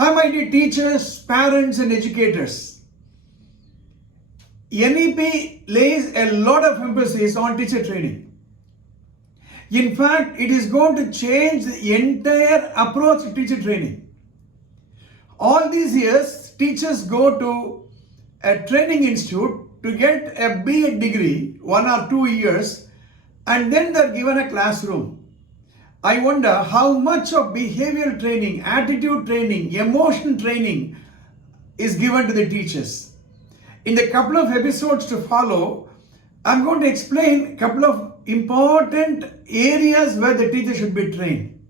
Hi, my dear teachers, parents, and educators. NEP lays a lot of emphasis on teacher training. In fact, it is going to change the entire approach to teacher training. All these years, teachers go to a training institute to get a BA degree, 1 or 2 years, and then they're given a classroom. I wonder how much of behavioral training, attitude training, emotion training is given to the teachers. In the couple of episodes to follow, I'm going to explain a couple of important areas where the teacher should be trained.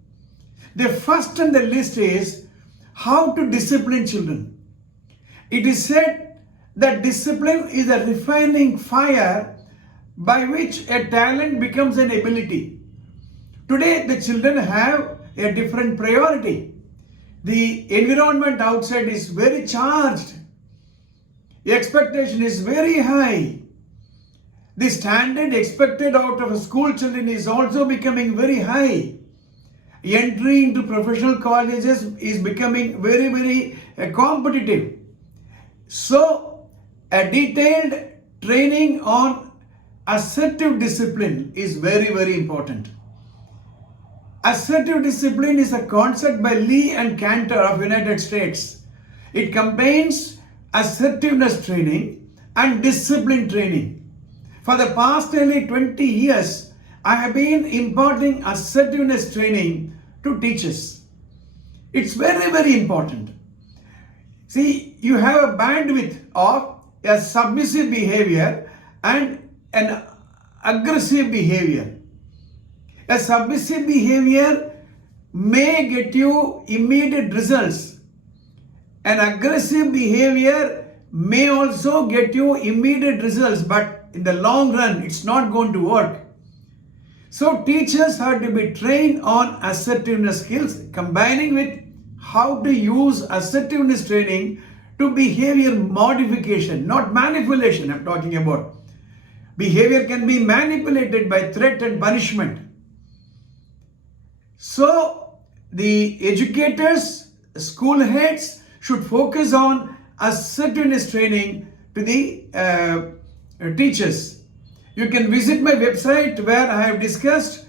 The first on the list is how to discipline children. It is said that discipline is a refining fire by which a talent becomes an ability. Today, the children have a different priority. The environment outside is very charged. The expectation is very high. The standard expected out of school children is also becoming very high. Entry into professional colleges is becoming very competitive. So, a detailed training on assertive discipline is very important. Assertive discipline is a concept by Lee and Cantor of United States. It combines assertiveness training and discipline training. For the past nearly 20 years, I have been imparting assertiveness training to teachers. It's very important. See, you have a bandwidth of a submissive behavior and an aggressive behavior. A submissive behavior may get you immediate results. An aggressive behavior may also get you immediate results, but in the long run, it's not going to work. So teachers have to be trained on assertiveness skills, combining with how to use assertiveness training to behavior modification, not manipulation I'm talking about. Behavior can be manipulated by threat and punishment. So, the educators, school heads should focus on assertiveness training to the teachers. You can visit my website where I have discussed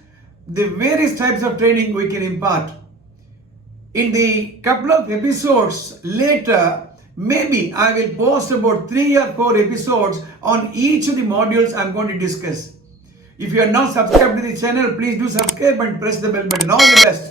the various types of training we can impart. In the couple of episodes later, maybe I will post about 3 or 4 episodes on each of the modules I'm going to discuss. If you are not subscribed to the channel, please do subscribe and press the bell button. All the best.